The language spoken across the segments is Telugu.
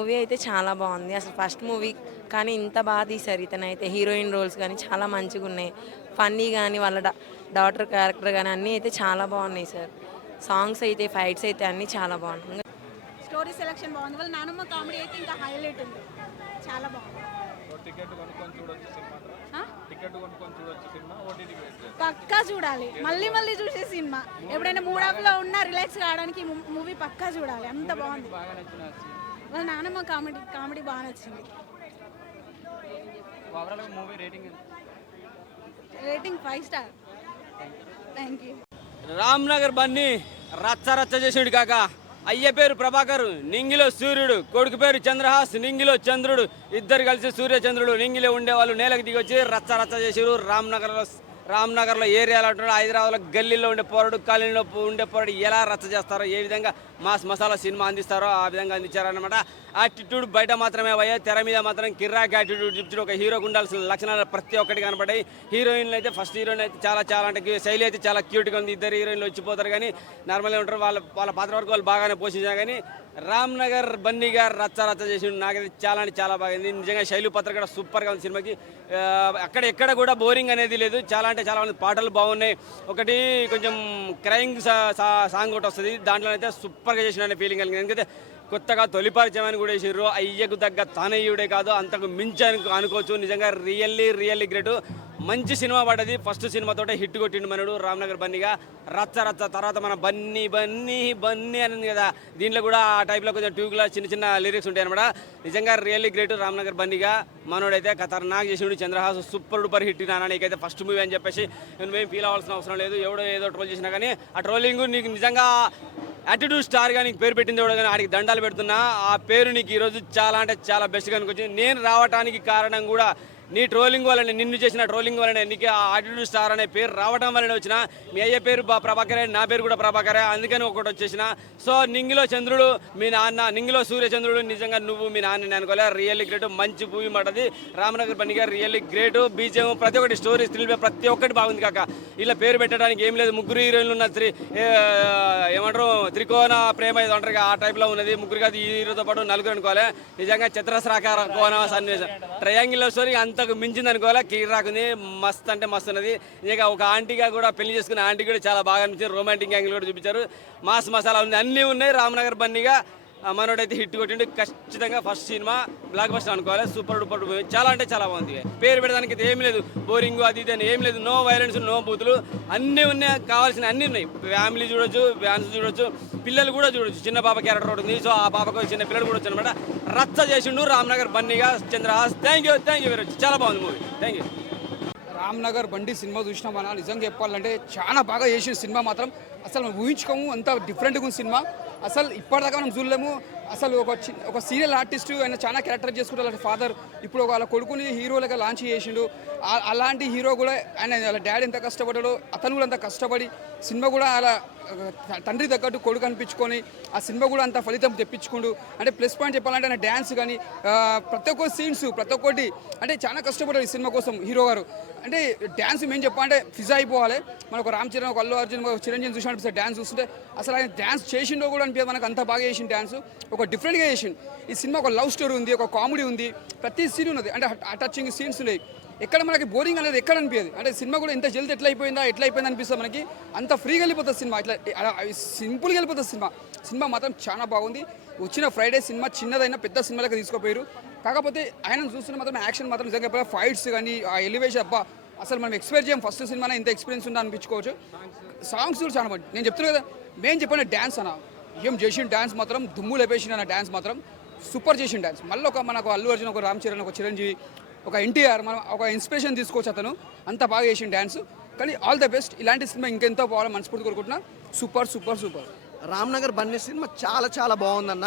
మూవీ అయితే చాలా బాగుంది. అసలు ఫస్ట్ మూవీ కానీ ఇంత బాగా తీశారు. ఇతనైతే హీరోయిన్ రోల్స్ కానీ చాలా మంచిగా ఉన్నాయి. ఫన్నీ కానీ వాళ్ళ డాటర్ క్యారెక్టర్ కానీ అన్నీ అయితే చాలా బాగున్నాయి సార్. సాంగ్స్ అయితే ఫైట్స్ అయితే అన్నీ చాలా బాగున్నాయి. స్టోరీ సెలెక్షన్ బాగుంది. వాళ్ళ నానమ్మ కామెడీ అయితే ఇంకా హైలైట్ ఉంది. చాలా బాగుంది. పక్కా చూడాలి. మళ్ళీ మళ్ళీ చూసే సినిమా. ఎప్పుడైనా మూడాఫ్లో ఉన్నా రిలాక్స్ కావడానికి మూవీ పక్కా చూడాలి. అంత బాగుంది. వాళ్ళ నానమ్మ కామెడీ బాగా నచ్చింది. Rating 5 star. Thank you. Ramnagar Bunny రచ్చ రచ్చ చేసాడు కాక. అయ్య పేరు ప్రభాకర్, నింగిలో సూర్యుడు, కొడుకు పేరు చంద్రహాస్, నింగిలో చంద్రుడు, ఇద్దరు కలిసి సూర్యచంద్రుడు నింగిలో ఉండేవాళ్ళు నేలకు దిగి వచ్చి రచ్చ రచ్చ చేసారు. రామ్నగర్లో ఏరియాలో ఉంటాడు, హైదరాబాద్లో గల్లీలో ఉండే పోరాడు, కాలనీలో ఉండే పోరాడు ఎలా రచ్చ చేస్తారో, ఏ విధంగా మాస్ మసాలా సినిమా అందిస్తారో ఆ విధంగా అందించారనమాట. యాటిట్యూడ్ బయట మాత్రమే అయ్యా, తెర మీద మాత్రం కిర్రాక్ యాటిట్యూడ్ చూపించి ఒక హీరోకి ఉండాల్సిన లక్షణాలు ప్రతి ఒక్కటి కనపడ్డాయి. హీరోయిన్లు అయితే ఫస్ట్ హీరోయిన్ అయితే చాలా అంటే శైలి అయితే చాలా క్యూట్గా ఉంది. ఇద్దరు హీరోయిన్లు వచ్చిపోతారు కానీ నార్మల్గా ఉంటారు. వాళ్ళ పాత్ర వరకు వాళ్ళు బాగానే పోషించారు. కానీ రామ్నగర్ బన్నీ గారు రచ్చ రచ్చ చేసి నాకైతే చాలా బాగుంది. నిజంగా శైలు పాత్ర కూడా సూపర్గా ఉంది సినిమాకి. ఎక్కడ కూడా బోరింగ్ అనేది లేదు. చాలా అంటే చాలా మంది పాటలు బాగున్నాయి. ఒకటి కొంచెం క్రైమ్ సాంగ్ ఒకటి వస్తుంది, దాంట్లో అయితే సూపర్గా చేసిన ఫీలింగ్ కలిగింది. ఎందుకంటే కొత్తగా తొలిపరిచయమని కూడా వేసారు. అయ్యకు తగ్గ తనయుడే కాదు అంతకు మించి అనుకోవచ్చు. నిజంగా రియల్లీ గ్రేట్. మంచి సినిమా పడ్డది. ఫస్ట్ సినిమాతోటే హిట్ కొట్టిండు మనడు రామ్నగర్ బన్నీగా. రచ్చ తర్వాత మన బన్నీ అని కదా, దీంట్లో కూడా ఆ టైప్లో కొంచెం ట్యూబ్లో చిన్న లిరిక్స్ ఉంటాయి అనమాట. నిజంగా రియల్లీ గ్రేట్ రామ్నగర్ బన్నీగా. మనోడైతే ఖతర్నాక్ చేసిండు. చంద్రహాస్ సూపర్ డూపర్ హిట్ నాన్న, నీకైతే ఫస్ట్ మూవీ అని చెప్పేసి నువ్వేం ఫీల్ అవ్వాల్సిన అవసరం లేదు. ఏదో ట్రోల్ చేసినా కానీ ఆ ట్రోలింగ్ నీకు నిజంగా యాటిట్యూడ్ స్టార్గా నీకు పేరు పెట్టింది ఎవడో కానీ ఆడికి దండాలు పెడుతున్నా. ఆ పేరు నీకు ఈరోజు చాలా అంటే చాలా బెస్ట్గా అనిపించింది. నేను రావడానికి కారణం కూడా నీ ట్రోలింగ్ వల్లనే, నిన్ను చేసిన ట్రోలింగ్ వల్లనే నీకు ఆ యాటిట్యూడ్ స్టార్ అనే పేరు రావడం వల్లనే వచ్చిన. మీ అయ్య పేరు ప్రభాకరే, నా పేరు కూడా ప్రభాకరే, అందుకని ఒకటి వచ్చేసిన. సో నింగిలో చంద్రుడు మీ నాన్న, నింగిలో సూర్యచంద్రుడు, నిజంగా నువ్వు మీ నాన్నని అనుకోలే. Really great. మంచి మూవీ మాటది రామ్నగర్ బన్నీ గారు. Really great. బీజేఎం ప్రతి ఒక్కటి స్టోరీ స్త్రీల్ ప్రతి ఒక్కటి బాగుంది కాక. ఇలా పేరు పెట్టడానికి ఏం లేదు. ముగ్గురు హీరోయిన్లు ఉన్న ఏమంటారు త్రికోణ ప్రేమ ఏదో అంటారు, ఆ టైప్లో ఉన్నది. ముగ్గురు కాదు హీరోతో పాటు నలుగురు అనుకోవాలి. నిజంగా చతురస్రాకార కోణ సన్నివేశం ట్రయాంగిల్ స్టోరీ అంతకు మించింది అనుకోవాలి. కిరాక్ ఉంది, మస్త్ అంటే మస్తు ఉన్నది. నిజంగా ఒక ఆంటీగా కూడా పెళ్లి చేసుకున్న ఆంటీ కూడా చాలా బాగా అనిపించింది. రొమాంటిక్ యాంగిల్ కూడా చూపించారు. మాస్ మసాలా ఉంది, అన్నీ ఉన్నాయి. రామ్నగర్ బన్నీగా మనోడైతే హిట్ కొట్టిండు. ఖచ్చితంగా ఫస్ట్ సినిమా బ్లాక్ బస్టర్ అనుకోవాలి. సూపర్ డూపర్ చాలా అంటే చాలా బాగుంది. పేరు పెట్టడానికి అయితే ఏం లేదు, బోరింగ్ అది ఇది అని ఏం లేదు. నో వైలెన్స్, నో బూతులు, అన్నీ ఉన్నాయి. కావాల్సిన అన్నీ ఉన్నాయి. ఫ్యామిలీ చూడొచ్చు, ఫ్యాన్స్ చూడొచ్చు, పిల్లలు కూడా చూడొచ్చు. చిన్న పాప క్యారెక్టర్ ఒకటి ఉంది, సో ఆ పాపకు చిన్న పిల్లలు కూడా వచ్చు అనమాట. రచ్చ చేసిండు రామ్నగర్ బన్నీగా Chandrahas. Thank you very much. చాలా బాగుంది మూవీ. Thank you. రామ్నగర్ బండి సినిమా చూసినామన్నా నిజంగా చెప్పాలంటే చాలా బాగా చేసిన సినిమా మాత్రం. అసలు మనం ఊహించుకోము, అంత డిఫరెంట్గా ఉంది సినిమా. అసలు ఇప్పటిదాకా మనం చూడలేము. అసలు ఒక సీరియల్ ఆర్టిస్ట్ ఆయన చాలా క్యారెక్టర్ చేసుకుంటారు. ఫాదర్ ఇప్పుడు వాళ్ళ కొడుకుని హీరోలుగా లాంచ్ చేసిండు. అలాంటి హీరో కూడా ఆయన డాడీ ఎంత కష్టపడ్డాడో అతను కూడా అంత కష్టపడి సినిమా కూడా అలా తండ్రి తగ్గట్టు కొడుకు అనిపించుకొని ఆ సినిమా కూడా అంత ఫలితం తెప్పించుకుండు. అంటే ప్లస్ పాయింట్ చెప్పాలంటే ఆయన డ్యాన్స్ కానీ ప్రతి ఒక్క సీన్స్ ప్రతి ఒక్కటి అంటే చాలా కష్టపడ్డాడు ఈ సినిమా కోసం హీరో గారు. అంటే డ్యాన్స్ మేము చెప్పాలంటే ఫిజా అయిపోవాలి. మనకు రామ్ చరణ్, ఒక అల్లు అర్జున్, చిరంజీవి చూసినట్టు డ్యాన్స్ చూస్తుంటే అసలు ఆయన డ్యాన్స్ చేసిండో కూడా అనిపించదు మనకు. అంత బాగా చేసిన డ్యాన్స్ ఒక డిఫరెంట్గా చేసిండు. ఈ సినిమా ఒక లవ్ స్టోరీ ఉంది, ఒక కామెడీ ఉంది, ప్రతి సీన్ ఉన్నది. అంటే టచింగ్ సీన్స్ ఉన్నాయి. ఎక్కడ మనకి బోరింగ్ అనేది ఎక్కడ అనిపించదు. అంటే సినిమా కూడా ఎంత జల్ది ఎట్లా అయిపోయింది అనిపిస్తుంది మనకి. అంత ఫ్రీగా వెళ్ళిపోతుంది సినిమా, ఇట్లా సింపుల్గా వెళ్ళిపోతుంది సినిమా మాత్రం చాలా బాగుంది. వచ్చిన ఫ్రైడే సినిమా చిన్నదైనా పెద్ద సినిమాలకు తీసుకుపోయారు. కాకపోతే ఆయన చూస్తున్న మాత్రం యాక్షన్ మాత్రం నిజంగా ఫైట్స్ కానీ ఆ ఎలివేషన్ అబ్బా అసలు మనం ఎక్స్పెక్ట్ చేయం. ఫస్ట్ సినిమానే ఇంత ఎక్స్పీరియన్స్ ఉందా అనిపించుకోవచ్చు. సాంగ్స్ కూడా చాలా బాగుంది. నేను చెప్తున్నా కదా, మేము చెప్పిన డ్యాన్స్ అన్న ఏం చేసిన డ్యాన్స్ మాత్రం దుమ్ము లేపేసిన డ్యాన్స్ మాత్రం సూపర్ చేసిన డ్యాన్స్. మళ్ళీ మనకు అల్లు అర్జున్, ఒక రామ్ చరణ్, ఒక చిరంజీవి, ఒక ఎన్టీఆర్, మనం ఒక ఇన్స్పిరేషన్ తీసుకోవచ్చు. అతను అంత బాగా చేసిన డ్యాన్స్. కానీ ఆల్ ద బెస్ట్. ఇలాంటి సినిమా ఇంకెంతో పోవాలని మనస్ఫూర్తి కోరుకుంటున్నా. సూపర్. రామ్నగర్ బన్నీ సినిమా చాలా బాగుందన్న.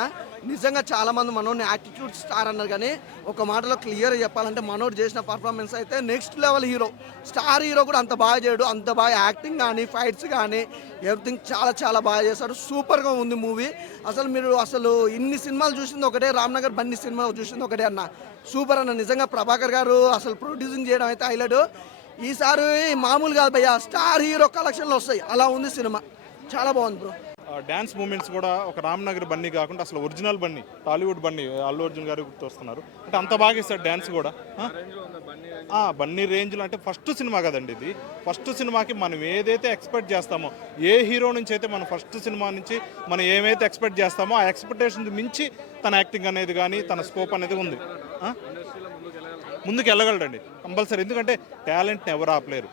నిజంగా చాలామంది మనోడిని యాటిట్యూడ్ స్టార్ అన్నారు, కానీ ఒక మాటలో క్లియర్ చెప్పాలంటే మనోడు చేసిన పర్ఫార్మెన్స్ అయితే next level hero. Star hero కూడా అంత బాగా చేయడు. అంత బాగా యాక్టింగ్ కానీ ఫైట్స్ కానీ ఎవ్రీథింగ్ చాలా బాగా చేశాడు. సూపర్గా ఉంది మూవీ. అసలు ఇన్ని సినిమాలు చూసింది ఒకటే, రామ్నగర్ బన్నీ సినిమా చూసింది ఒకటే అన్న. సూపర్ అన్న. నిజంగా ప్రభాకర్ గారు అసలు ప్రొడ్యూసింగ్ చేయడం అయితే హైలైట్. ఈసారి మామూలు కాదు భయ్య, స్టార్ హీరో కలెక్షన్లు వస్తాయి, అలా ఉంది సినిమా. చాలా బాగుంది బ్రో. డ్యాన్స్ మూమెంట్స్ కూడా ఒక రామ్నగర్ బన్నీ కాకుండా అసలు ఒరిజినల్ బన్నీ, టాలీవుడ్ బన్నీ, అల్లు అర్జున్ గారు గుర్తొస్తున్నారు. అంటే అంత బాగా ఇస్తాడు డ్యాన్స్ కూడా. బన్నీ రేంజ్లో అంటే ఫస్ట్ సినిమా కదండి ఇది. ఫస్ట్ సినిమాకి మనం ఏదైతే ఎక్స్పెక్ట్ చేస్తామో, ఏ హీరో నుంచి అయితే మనం ఫస్ట్ సినిమా నుంచి మనం ఏమైతే ఎక్స్పెక్ట్ చేస్తామో ఆ ఎక్స్పెక్టేషన్ మించి తన యాక్టింగ్ అనేది కానీ తన స్కోప్ అనేది ఉంది. ముందుకు వెళ్ళగలడండి కంపల్సరీ. ఎందుకంటే టాలెంట్ని ఎవరు ఆపలేరు.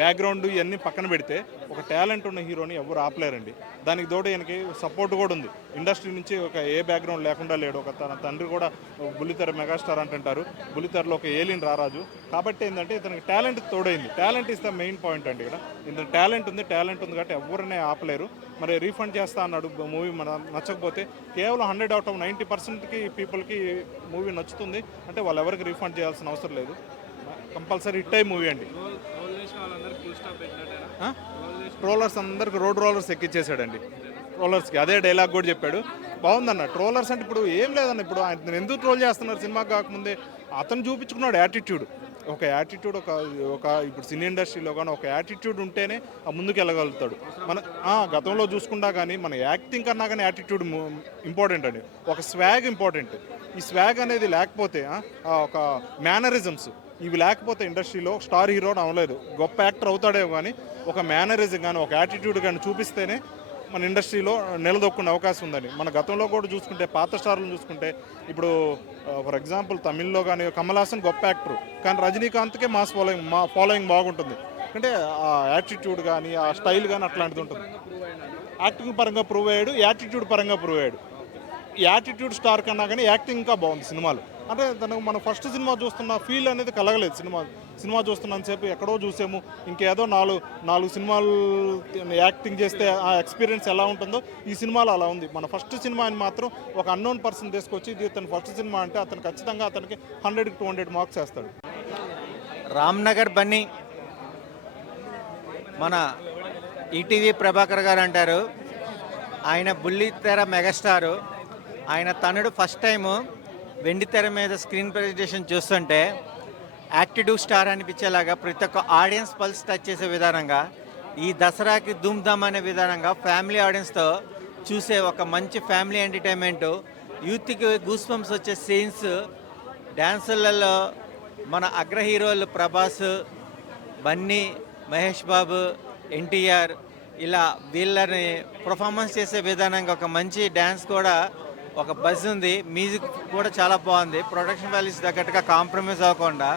బ్యాక్గ్రౌండ్ ఇవన్నీ పక్కన పెడితే ఒక టాలెంట్ ఉన్న హీరోని ఎవరు ఆపలేరండి. దానికి తోడు ఈయనకి సపోర్ట్ కూడా ఉంది. ఇండస్ట్రీ నుంచి ఒక ఏ బ్యాక్గ్రౌండ్ లేకుండా లేడు. ఒక తన తండ్రి కూడా బుల్లితెర మెగాస్టార్ అంటుంటారు, బుల్లితెరలో ఒక ఏలియన్ రారాజు. కాబట్టి ఏంటంటే ఇతనికి టాలెంట్ తోడైంది. Talent is the main point అండి. ఇక్కడ ఇంత టాలెంట్ ఉంది కాబట్టి ఎవరినే ఆపలేరు. మరి రీఫండ్ చేస్తా అన్నాడు. మూవీ మన నచ్చకపోతే కేవలం 100/90%కి పీపుల్కి మూవీ నచ్చుతుంది అంటే వాళ్ళు ఎవరికి రీఫండ్ చేయాల్సిన అవసరం లేదు. కంపల్సరీ హిట్ అయ్యే మూవీ అండి. ట్రోలర్స్ అందరికి రోడ్ రోలర్స్ ఎక్కిచ్చేసాడండి. ట్రోలర్స్కి అదే డైలాగ్ కూడా చెప్పాడు. బాగుందన్న. ట్రోలర్స్ అంటే ఇప్పుడు ఏం లేదన్న, ఇప్పుడు ఆయన ఎందుకు ట్రోల్ చేస్తున్నారు సినిమాకి కాకముందే అతను చూపించుకున్నాడు యాటిట్యూడ్. ఒక యాటిట్యూడ్ ఒక ఇప్పుడు సినీ ఇండస్ట్రీలో కానీ ఒక యాటిట్యూడ్ ఉంటేనే ముందుకు వెళ్ళగలుగుతాడు. మన గతంలో చూసుకుంటా కానీ మన యాక్టింగ్ కన్నా కానీ యాటిట్యూడ్ ఇంపార్టెంట్ అండి. ఒక స్వాగ్ ఇంపార్టెంట్. ఈ స్వాగ్ అనేది లేకపోతే ఒక మేనరిజమ్స్ ఇవి లేకపోతే ఇండస్ట్రీలో స్టార్ హీరో అవ్వలేదు. గొప్ప యాక్టర్ అవుతాడేమో కానీ ఒక మేనరిజం కానీ ఒక యాటిట్యూడ్ కానీ చూపిస్తేనే మన ఇండస్ట్రీలో నిలదొక్కునే అవకాశం ఉందండి. మన గతంలో కూడా చూసుకుంటే పాత స్టార్లను చూసుకుంటే ఇప్పుడు ఫర్ ఎగ్జాంపుల్ తమిళ్లో కానీ కమల్ హాసన్ గొప్ప యాక్టర్, కానీ రజనీకాంత్కే ఫాలోయింగ్ బాగుంటుంది. అంటే ఆ యాటిట్యూడ్ కానీ ఆ స్టైల్ కానీ అట్లాంటిది ఉంటుంది. యాక్టింగ్ పరంగా ప్రూవ్ అయ్యాడు, యాటిట్యూడ్ పరంగా ప్రూవ్ అయ్యాడు. యాటిట్యూడ్ స్టార్ కన్నా కానీ యాక్టింగ్ ఇంకా బాగుంది సినిమాలో. అంటే తనకు మనం ఫస్ట్ సినిమా చూస్తున్న ఫీల్ అనేది కలగలేదు. సినిమా చూస్తున్నంతసేపు ఎక్కడో చూసాము, ఇంకేదో నాలుగు సినిమాలు యాక్టింగ్ చేస్తే ఆ ఎక్స్పీరియన్స్ ఎలా ఉంటుందో ఈ సినిమాలో అలా ఉంది. మన ఫస్ట్ సినిమాని మాత్రం ఒక అన్నోన్ పర్సన్ తీసుకొచ్చి ఇది తన ఫస్ట్ సినిమా అంటే అతను ఖచ్చితంగా అతనికి 100కి 200 మార్క్స్ వేస్తాడు. రామ్నగర్ బన్నీ మన ఈటీవీ ప్రభాకర్ గారు అంటారు. ఆయన బుల్లితెర మెగాస్టారు. ఆయన తనుడు ఫస్ట్ టైము వెండితెర మీద స్క్రీన్ ప్రెజెంటేషన్ చూస్తుంటే యాక్టిట్యూడ్ స్టార్ అనిపించేలాగా ప్రతి ఒక్క ఆడియన్స్ పల్స్ టచ్ చేసే విధానంగా ఈ దసరాకి ధూమ్ ధామ్ అనే విధానంగా ఫ్యామిలీ ఆడియన్స్తో చూసే ఒక మంచి ఫ్యామిలీ ఎంటర్టైన్మెంట్, యూత్కి గూస్ బంప్స్ వచ్చే సీన్స్, డ్యాన్సులలో మన అగ్ర హీరోలు ప్రభాస్, బన్నీ, మహేష్ బాబు, ఎన్టీఆర్ ఇలా వీళ్ళని పర్ఫార్మెన్స్ చేసే విధానంగా ఒక మంచి డ్యాన్స్ కూడా ఒక బజ్ ఉంది. మ్యూజిక్ కూడా చాలా బాగుంది. ప్రొడక్షన్ వాల్యూస్ తగ్గట్టుగా కాంప్రమైజ్ అవ్వకుండా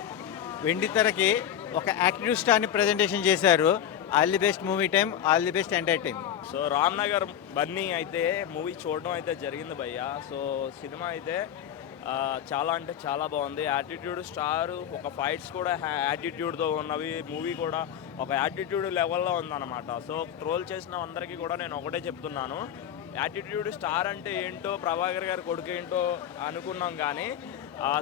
వెండితెరకి ఒక యాక్టివ్ స్టార్ని ప్రజెంటేషన్ చేశారు. All the best movie time, all the best entertain. So Ramnagar Bunny అయితే మూవీ చూడడం అయితే జరిగింది భయ్య. సో సినిమా అయితే చాలా అంటే చాలా బాగుంది. యాటిట్యూడ్ స్టార్, ఒక ఫైట్స్ కూడా యాటిట్యూడ్తో ఉన్నవి. మూవీ కూడా ఒక యాటిట్యూడ్ లెవెల్లో ఉందన్నమాట. సో ట్రోల్ చేసిన అందరికీ కూడా నేను ఒకటే చెప్తున్నాను, యాటిట్యూడ్ స్టార్ అంటే ఏంటో, ప్రభాకర్ గారి కొడుకు ఏంటో అనుకున్నాం కానీ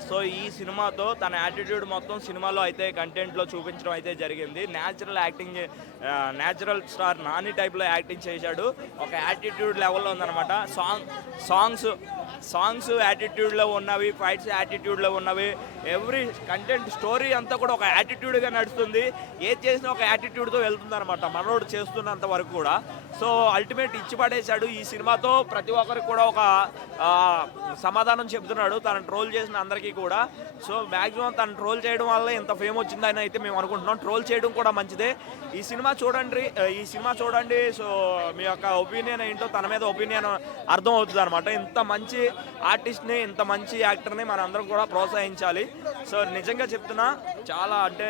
సో ఈ సినిమాతో తన యాటిట్యూడ్ మొత్తం సినిమాలో అయితే కంటెంట్లో చూపించడం అయితే జరిగింది. న్యాచురల్ స్టార్ నాని టైప్లో యాక్టింగ్ చేశాడు. ఒక యాటిట్యూడ్ లెవెల్లో ఉందన్నమాట. సాంగ్స్ యాటిట్యూడ్లో ఉన్నవి, ఫైట్స్ యాటిట్యూడ్లో ఉన్నవి. ఎవ్రీ కంటెంట్ స్టోరీ అంతా కూడా ఒక యాటిట్యూడ్గా నడుస్తుంది. ఏది చేసినా ఒక యాటిట్యూడ్తో వెళ్తుంది అనమాట మనోడు చేస్తున్నంత వరకు కూడా. సో అల్టిమేట్ ఇచ్చి పడేశాడు. ఈ సినిమాతో ప్రతి ఒక్కరికి కూడా ఒక సమాధానం చెబుతున్నాడు తను ట్రోల్ చేసిన అందరికీ కూడా. సో మ్యాక్సిమం తను ట్రోల్ చేయడం వల్ల ఇంత ఫేమ్ వచ్చిందని అయితే మేము అనుకుంటున్నాం. ట్రోల్ చేయడం కూడా మంచిదే. ఈ సినిమా చూడండి. సో మీ యొక్క ఒపీనియన్ ఏంటో, తన మీద ఒపీనియన్ అర్థం అవుతుంది అనమాట. ఇంత మంచి ఆర్టిస్ట్ని, ఇంత మంచి యాక్టర్ని మన అందరం కూడా ప్రోత్సహించాలి. సో నిజంగా చెప్తున్నా, చాలా అంటే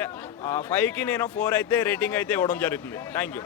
5కి నేను 4 అయితే రేటింగ్ అయితే ఇవ్వడం జరుగుతుంది. Thank you.